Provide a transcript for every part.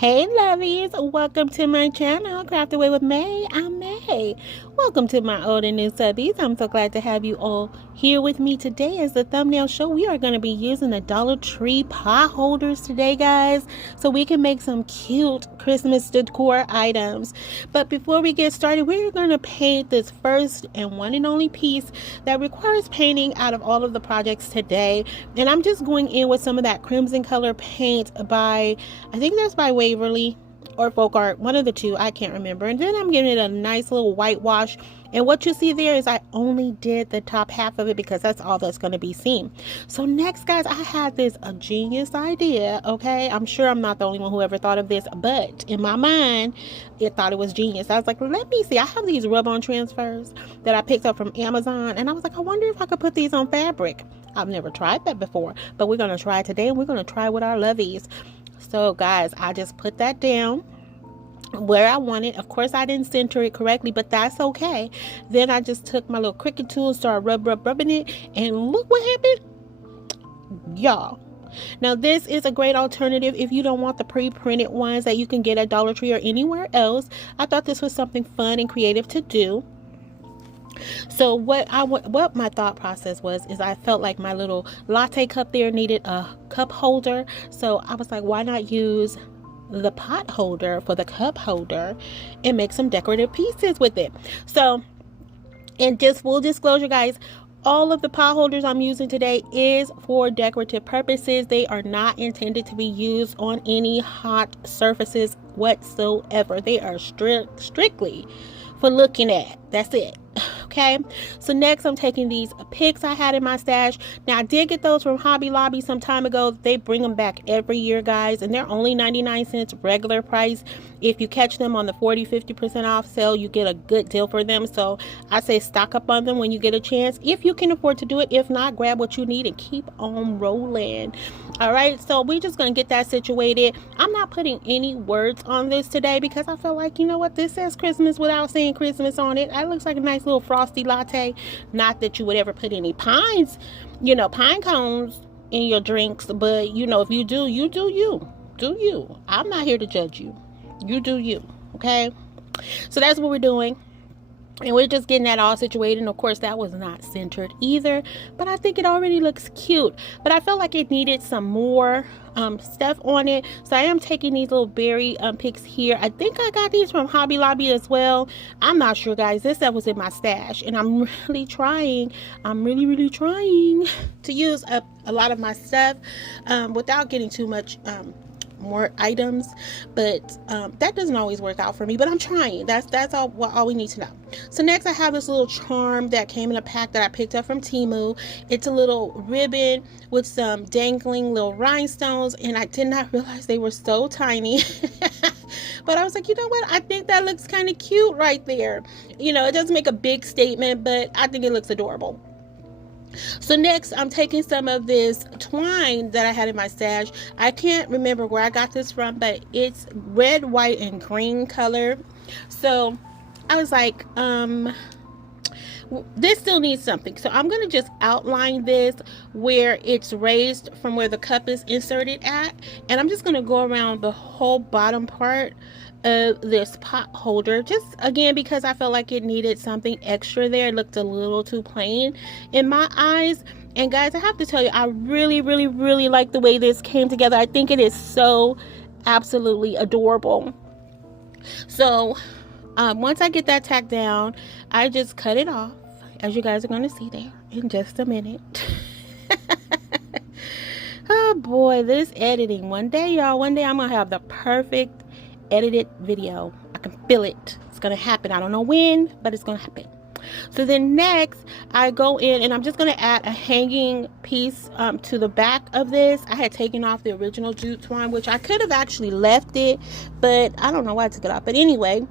Hey lovies, welcome to my channel, Craft Away with May. I'm May. Welcome to my old and new subbies. I'm so glad to have you all here with me today. As the thumbnail show, we are going to be using the Dollar Tree pot holders today, guys, so we can make some cute Christmas decor items. But before we get started, we're going to paint this first and one and only piece that requires painting out of all of the projects today. And I'm just going in with some of that crimson color paint by, I think that's by Waverly or FolkArt, one of the two, I can't remember. And then I'm giving it a nice little whitewash, and what you see there is I only did the top half of it because that's all that's going to be seen. So next, guys, I had this a genius idea. Okay, I'm sure I'm not the only one who ever thought of this, but in my mind it thought it was genius. I was like, let me see, I have these rub-on transfers that I picked up from Amazon, and I was like, I wonder if I could put these on fabric. I've never tried that before, but we're going to try it today, and we're going to try with our Lovies. So guys, I just put that down where I want it. Of course, I didn't center it correctly, but that's okay. Then I just took my little Cricut tool and started rubbing it, and look what happened, y'all. Now this is a great alternative if you don't want the pre-printed ones that you can get at Dollar Tree or anywhere else. I thought this was something fun and creative to do. So what my thought process was is I felt like my little latte cup there needed a cup holder, so I was like, why not use the pot holder for the cup holder and make some decorative pieces with it. So, and just full disclosure, guys, all of the pot holders I'm using today is for decorative purposes. They are not intended to be used on any hot surfaces whatsoever. They are strictly for looking at. That's it. Okay, so next I'm taking these picks I had in my stash. Now I did get those from Hobby Lobby some time ago. They bring them back every year, guys, and they're only 99 cents regular price. If you catch them on the 40-50% off sale, you get a good deal for them. So I say stock up on them when you get a chance, if you can afford to do it. If not, grab what you need and keep on rolling. All right, so we're just gonna get that situated. I'm not putting any words on this today because I feel like, you know what, this says Christmas without saying Christmas on it. It looks like a nice little frosty latte. Not that you would ever put any pine cones in your drinks, but if you do, you do you. I'm not here to judge you. You do you. Okay, so that's what we're doing, and we're just getting that all situated. And of course that was not centered either, but I think it already looks cute, but I felt like it needed some more stuff on it. So I am taking these little berry picks here. I think I got these from Hobby Lobby as well. I'm not sure, guys. This stuff was in my stash, and I'm really trying to use up a lot of my stuff without getting too much more items, but that doesn't always work out for me, but I'm trying. That's all we need to know. So next I have this little charm that came in a pack that I picked up from Temu. It's a little ribbon with some dangling little rhinestones, and I did not realize they were so tiny. But I was like, you know what, I think that looks kind of cute right there. It doesn't make a big statement, but I think it looks adorable. So next I'm taking some of this twine that I had in my stash. I can't remember where I got this from, but it's red, white, and green color. So I was like, this still needs something, so I'm going to just outline this where it's raised from where the cup is inserted at, and I'm just going to go around the whole bottom part of this pot holder, just again because I felt like it needed something extra there. It looked a little too plain in my eyes. And guys, I have to tell you, I really like the way this came together. I think it is so absolutely adorable. So once I get that tacked down, I just cut it off, as you guys are going to see there in just a minute. Oh boy, this editing. One day, y'all, I'm gonna have the perfect edited video. I can feel it. It's gonna happen. I don't know when, but it's gonna happen. So then next I go in and I'm just going to add a hanging piece to the back of this. I had taken off the original jute twine, which I could have actually left it, but I don't know why I took it off. But anyway,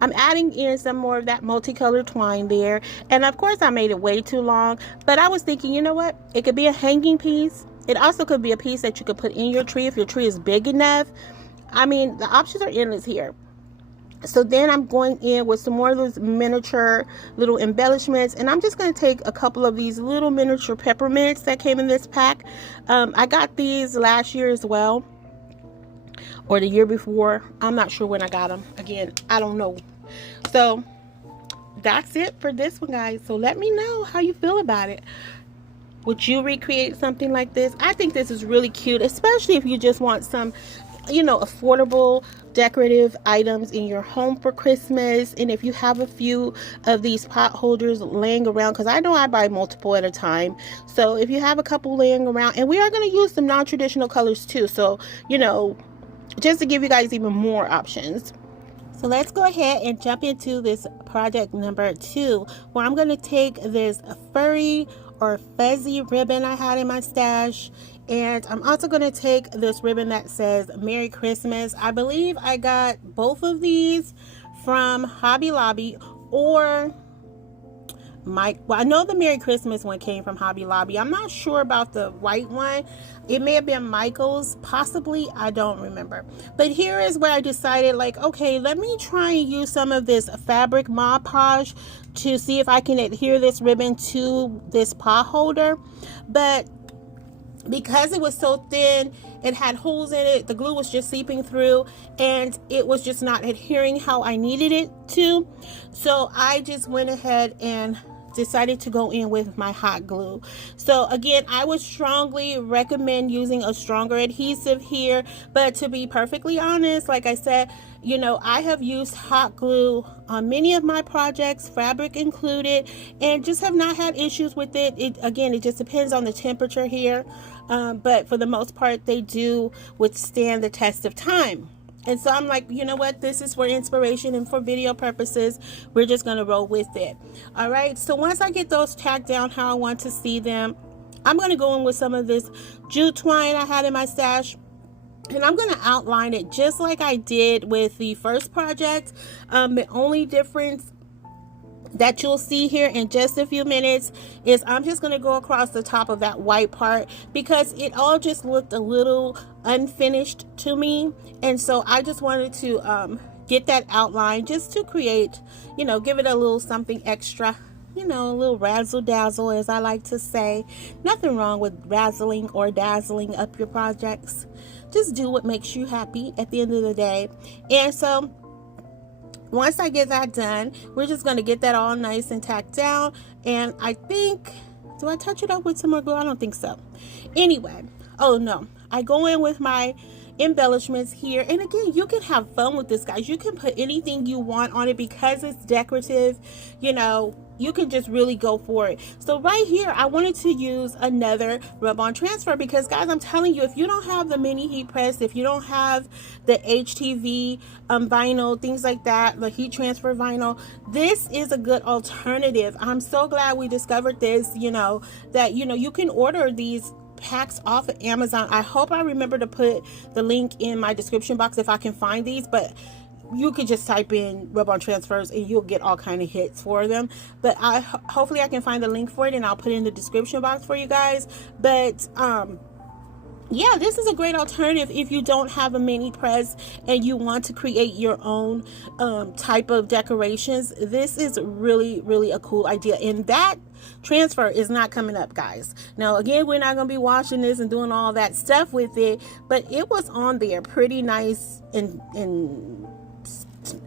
I'm adding in some more of that multicolored twine there, and of course I made it way too long, but I was thinking, you know what, it could be a hanging piece. It also could be a piece that you could put in your tree if your tree is big enough. I mean, the options are endless here. So then I'm going in with some more of those miniature little embellishments, and I'm just going to take a couple of these little miniature peppermints that came in this pack. I got these last year as well. or the year before. I'm not sure when I got them. Again, I don't know. So that's it for this one, guys. So let me know how you feel about it. Would you recreate something like this? I think this is really cute, especially if you just want some, you know, affordable decorative items in your home for Christmas. And if you have a few of these pot holders laying around, because I know I buy multiple at a time, so if you have a couple laying around, and we are going to use some non-traditional colors too, so you know, just to give you guys even more options. So let's go ahead and jump into this project number 2, where I'm going to take this furry or fuzzy ribbon I had in my stash, and I'm also going to take this ribbon that says Merry Christmas. I believe I got both of these from Hobby Lobby, or well, I know the Merry Christmas one came from Hobby Lobby. I'm not sure about the white one. It may have been Michael's, possibly. I don't remember. But here is where I decided, like, okay, let me try and use some of this fabric Mod Podge to see if I can adhere this ribbon to this pot holder. But because it was so thin, it had holes in it, the glue was just seeping through, and it was just not adhering how I needed it to. So I just went ahead and decided to go in with my hot glue. So again, I would strongly recommend using a stronger adhesive here, but to be perfectly honest, like I said, you know, I have used hot glue on many of my projects, fabric included, and just have not had issues with it. Again, it just depends on the temperature here, but for the most part, they do withstand the test of time. And so I'm like, you know what, this is for inspiration and for video purposes, we're just going to roll with it. All right, so once I get those tacked down how I want to see them, I'm going to go in with some of this jute twine I had in my stash, and I'm going to outline it just like I did with the first project. The only difference that you'll see here in just a few minutes is I'm just going to go across the top of that white part, because it all just looked a little unfinished to me, and so I just wanted to get that outline just to create, you know, give it a little something extra, you know, a little razzle dazzle, as I like to say. Nothing wrong with razzling or dazzling up your projects. Just do what makes you happy at the end of the day. And so once I get that done, we're just going to get that all nice and tacked down. And I think, do I touch it up with some more glue? I don't think so. Anyway, oh no, I go in with my embellishments here, and again, you can have fun with this, guys. You can put anything you want on it because it's decorative. You know, you can just really go for it. So right here, I wanted to use another rub-on transfer, because guys, I'm telling you, if you don't have the mini heat press, if you don't have the HTV vinyl, things like that, the heat transfer vinyl, this is a good alternative. I'm so glad we discovered this, you know, that, you know, you can order these packs off of Amazon. I hope I remember to put the link in my description box if I can find these, but you could just type in rub-on transfers and you'll get all kind of hits for them. But hopefully I can find the link for it, and I'll put it in the description box for you guys. But yeah, this is a great alternative if you don't have a mini press and you want to create your own type of decorations. This is really, really a cool idea, and that transfer is not coming up, guys. Now again, we're not going to be washing this and doing all that stuff with it, but it was on there pretty nice and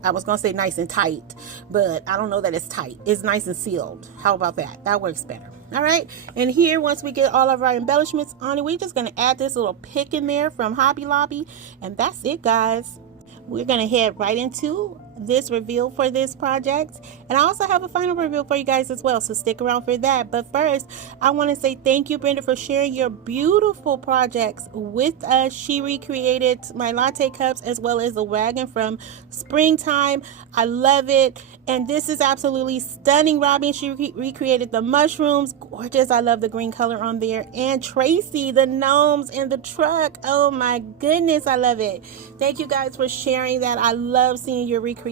I was going to say nice and tight, but I don't know that it's tight. It's nice and sealed. How about that? That works better. All right, and here, once we get all of our embellishments on it, we're just going to add this little pick in there from Hobby Lobby, and that's it, guys. We're going to head right into this reveal for this project, and I also have a final reveal for you guys as well, so stick around for that. But first, I want to say thank you, Brenda, for sharing your beautiful projects with us. She recreated my latte cups as well as the wagon from springtime. I love it, and this is absolutely stunning. Robin, she recreated the mushrooms, gorgeous. I love the green color on there. And Tracy, the gnomes and the truck, oh my goodness, I love it. Thank you guys for sharing that. I love seeing your recreations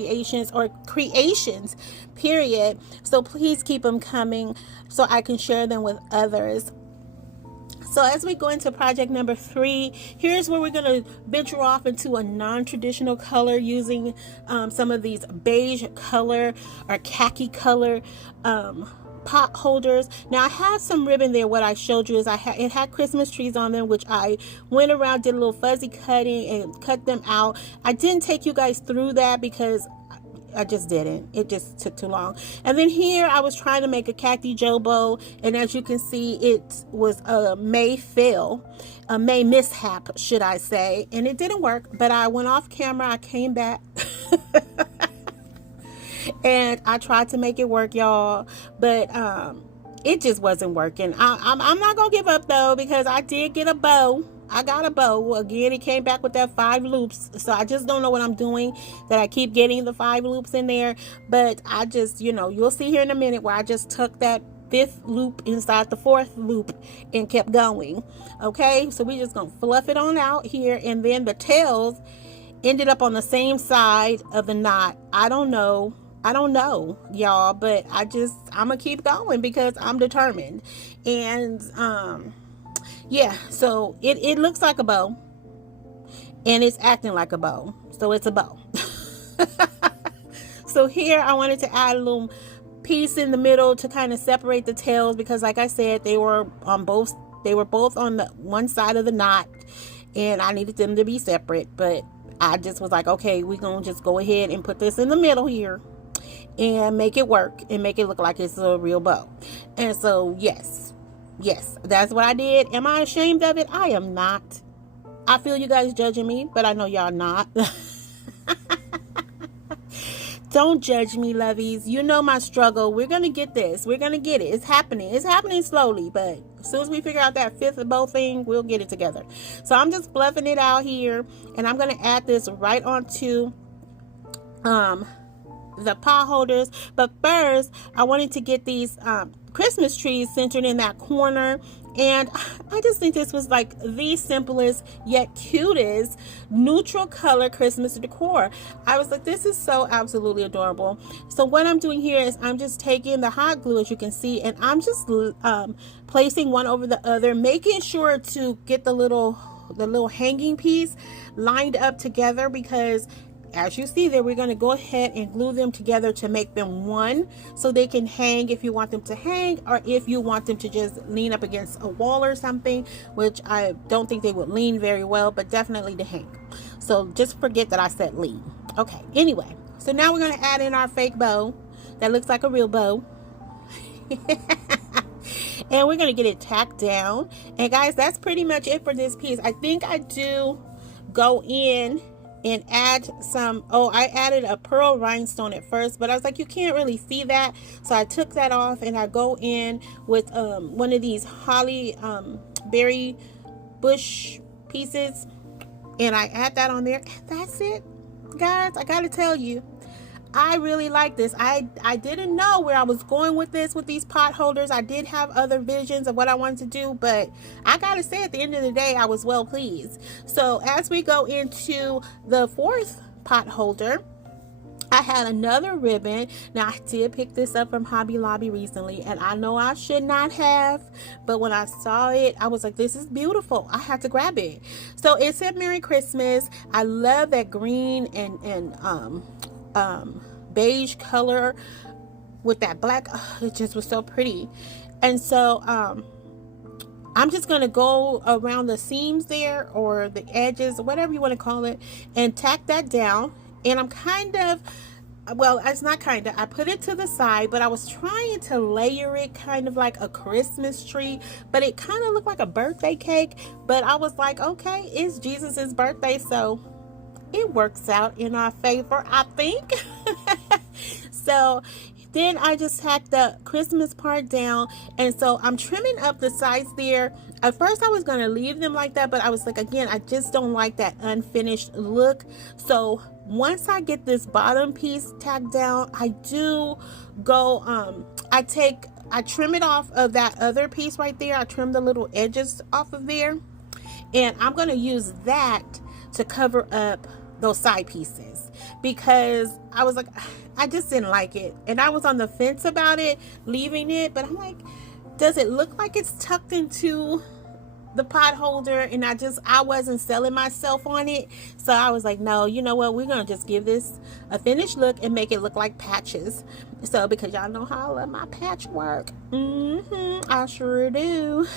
or creations, period. So please keep them coming so I can share them with others. So as we go into project number 3, here's where we're going to venture off into a non-traditional color using some of these beige color or khaki color pot holders. Now I have some ribbon there. What I showed you is it had Christmas trees on them, which I went around, did a little fuzzy cutting and cut them out. I didn't take you guys through that because I just didn't. It just took too long. And then here I was trying to make a Cacti Joe bow, and as you can see, it was a May fail, a May mishap, should I say, and it didn't work. But I went off camera, I came back and I tried to make it work, y'all, but it just wasn't working. I'm not gonna give up though, because I did get a bow. I got a bow. Again, it came back with that 5 loops. So I just don't know what I'm doing, that I keep getting the 5 loops in there. But I just, you'll see here in a minute where I just tucked that 5th loop inside the 4th loop and kept going. Okay, so we just gonna fluff it on out here. And then the tails ended up on the same side of the knot. I don't know, y'all, but I'm gonna keep going because I'm determined. And yeah, so it looks like a bow, and it's acting like a bow, so it's a bow. So here I wanted to add a little piece in the middle to kind of separate the tails, because like I said, they were both on the one side of the knot, and I needed them to be separate. But I just was like, okay, we're gonna just go ahead and put this in the middle here and make it work and make it look like it's a real bow. And so yes, that's what I did. Am I ashamed of it? I am not. I feel you guys judging me, but I know y'all not. Don't judge me, lovies. You know my struggle. We're gonna get this. We're gonna get it. It's happening. It's happening slowly, but as soon as we figure out that 5th bow thing, we'll get it together. So I'm just fluffing it out here, and I'm gonna add this right onto the pot holders. But first, I wanted to get these Christmas trees centered in that corner, and I just think this was like the simplest yet cutest neutral color Christmas decor. I was like, this is so absolutely adorable. So what I'm doing here is I'm just taking the hot glue, as you can see, and I'm just placing one over the other, making sure to get the little hanging piece lined up together, because as you see there, we're going to go ahead and glue them together to make them one, so they can hang if you want them to hang, or if you want them to just lean up against a wall or something, which I don't think they would lean very well, but definitely to hang. So just forget that I said lean. Okay, anyway, so now we're going to add in our fake bow that looks like a real bow. And we're going to get it tacked down. And guys, that's pretty much it for this piece. I think I do go in and add some, I added a pearl rhinestone at first, but I was like, you can't really see that, so I took that off, and I go in with one of these holly berry bush pieces, and I add that on there. That's it, guys. I gotta tell you, I really like this. I didn't know where I was going with this, with these pot holders. I did have other visions of what I wanted to do, but I gotta say, at the end of the day, I was well pleased. So as we go into the 4th pot holder, I had another ribbon. Now, I did pick this up from Hobby Lobby recently, and I know I should not have, but when I saw it, I was like, this is beautiful. I had to grab it. So it said Merry Christmas. I love that green and beige color with that black. It just was so pretty. And so I'm just gonna go around the seams there, or the edges, whatever you want to call it, and tack that down. And I'm kind of, well, it's not kind of, I put it to the side, but I was trying to layer it kind of like a Christmas tree, but it kind of looked like a birthday cake. But I was like, okay, it's Jesus's birthday, so it works out in our favor, I think. So then I just tacked the Christmas part down, and so I'm trimming up the sides there. At first I was going to leave them like that, but I was like, again, I just don't like that unfinished look. So once I get this bottom piece tacked down, I do go, I trim it off of that other piece right there. I trim the little edges off of there, and I'm going to use that to cover up those side pieces, because I was like, I just didn't like it, and I was on the fence about it, leaving it, but I'm like, does it look like it's tucked into the pot holder, and I wasn't selling myself on it. So I was like, no, you know what, we're gonna just give this a finished look and make it look like patches. So because y'all know how I love my patchwork. I sure do.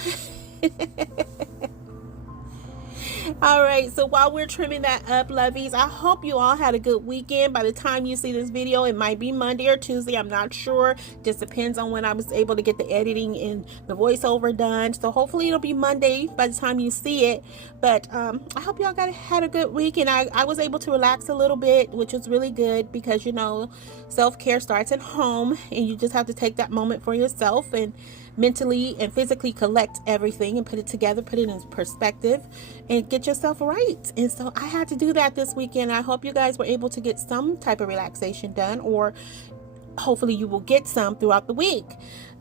All right, so while we're trimming that up, lovies, I hope you all had a good weekend. By the time you see this video, it might be Monday or Tuesday, I'm not sure. Just depends on when I was able to get the editing and the voiceover done. So hopefully it'll be Monday by the time you see it. But I hope y'all had a good week, and I was able to relax a little bit, which was really good, because you know, self-care starts at home, and you just have to take that moment for yourself and mentally and physically collect everything and put it together, put it in perspective, and get yourself right. And so I had to do that this weekend. I hope you guys were able to get some type of relaxation done, or hopefully you will get some throughout the week,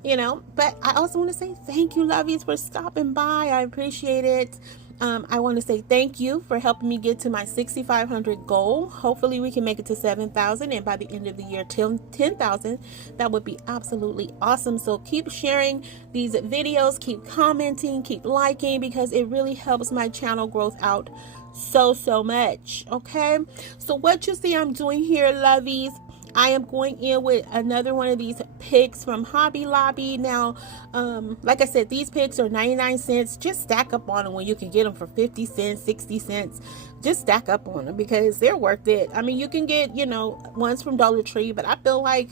you know. But I also want to say thank you, lovies, for stopping by. I appreciate it. I want to say thank you for helping me get to my 6,500 goal. Hopefully we can make it to 7,000, and by the end of the year till 10,000. That would be absolutely awesome. So keep sharing these videos, keep commenting, keep liking, because it really helps my channel growth out so much. Okay, so what you see I'm doing here, lovies, I am going in with another one of these picks from Hobby Lobby. Now, like I said, these picks are 99 cents. Just stack up on them when you can get them for 50 cents, 60 cents. Just stack up on them because they're worth it. I mean, you can get, you know, ones from Dollar Tree, but I feel like,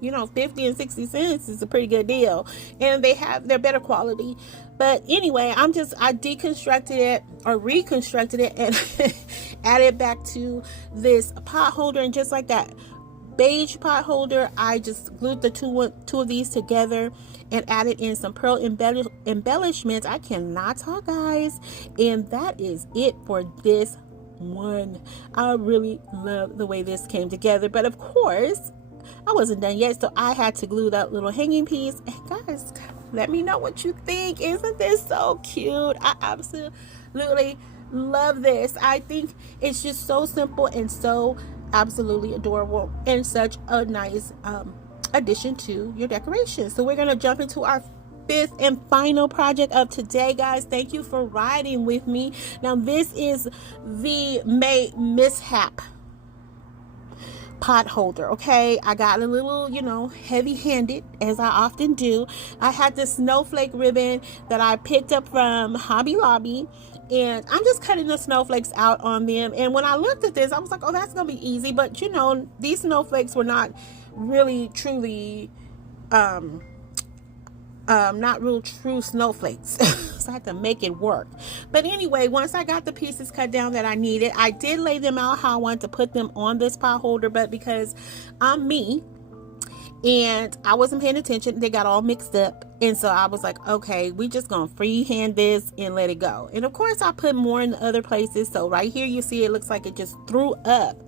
you know, 50 and 60 cents is a pretty good deal, and they're better quality. But anyway, I deconstructed it or reconstructed it and added back to this pot holder, and just like that beige pot holder, I just glued the two of these together and added in some pearl embellishments. I cannot talk, guys, and that is it for this one. I really love the way this came together, but of course I wasn't done yet, so I had to glue that little hanging piece. And guys, let me know what you think. Isn't this so cute? I absolutely love this. I think it's just so simple and so absolutely adorable, and such a nice addition to your decoration. So we're gonna jump into our fifth and final project of today, guys. Thank you for riding with me. Now this is the May Mishap pot holder. Okay, I got a little, you know, heavy-handed, as I often do. I had this snowflake ribbon that I picked up from Hobby Lobby, and I'm just cutting the snowflakes out on them. And when I looked at this, I was like, oh, that's gonna be easy. But you know, these snowflakes were not really truly not real true snowflakes. So I had to make it work. But anyway, once I got the pieces cut down that I needed, I did lay them out how I wanted to put them on this pot holder, but because I'm me and I wasn't paying attention, they got all mixed up. And so I was like, okay, we just gonna freehand this and let it go. And of course I put more in the other places. So right here you see it looks like it just threw up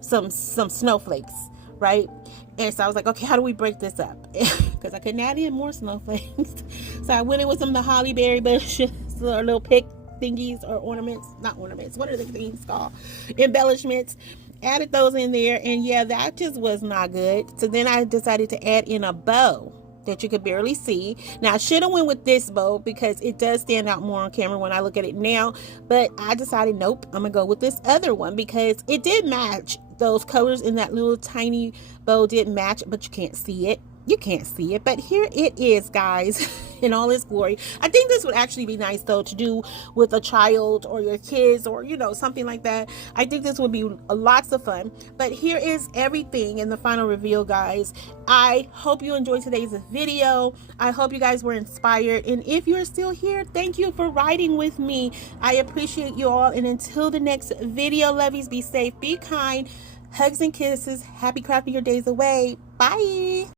some snowflakes, right? And so I was like, okay, how do we break this up? Because I couldn't add in more snowflakes. So I went in with some of the holly berry bushes or little pick thingies, or ornaments, not ornaments, what are the things called? Embellishments. Added those in there, and yeah, that just was not good. So then I decided to add in a bow that you could barely see. Now I should have went with this bow because it does stand out more on camera when I look at it now, but I decided nope, I'm gonna go with this other one because it did match. Those colors in that little tiny bow did match, but you can't see it. You can't see it, but here it is, guys, in all its glory. I think this would actually be nice, though, to do with a child or your kids, or, you know, something like that. I think this would be lots of fun. But here is everything in the final reveal, guys. I hope you enjoyed today's video. I hope you guys were inspired. And if you're still here, thank you for riding with me. I appreciate you all. And until the next video, lovies, be safe, be kind. Hugs and kisses. Happy crafting your days away. Bye.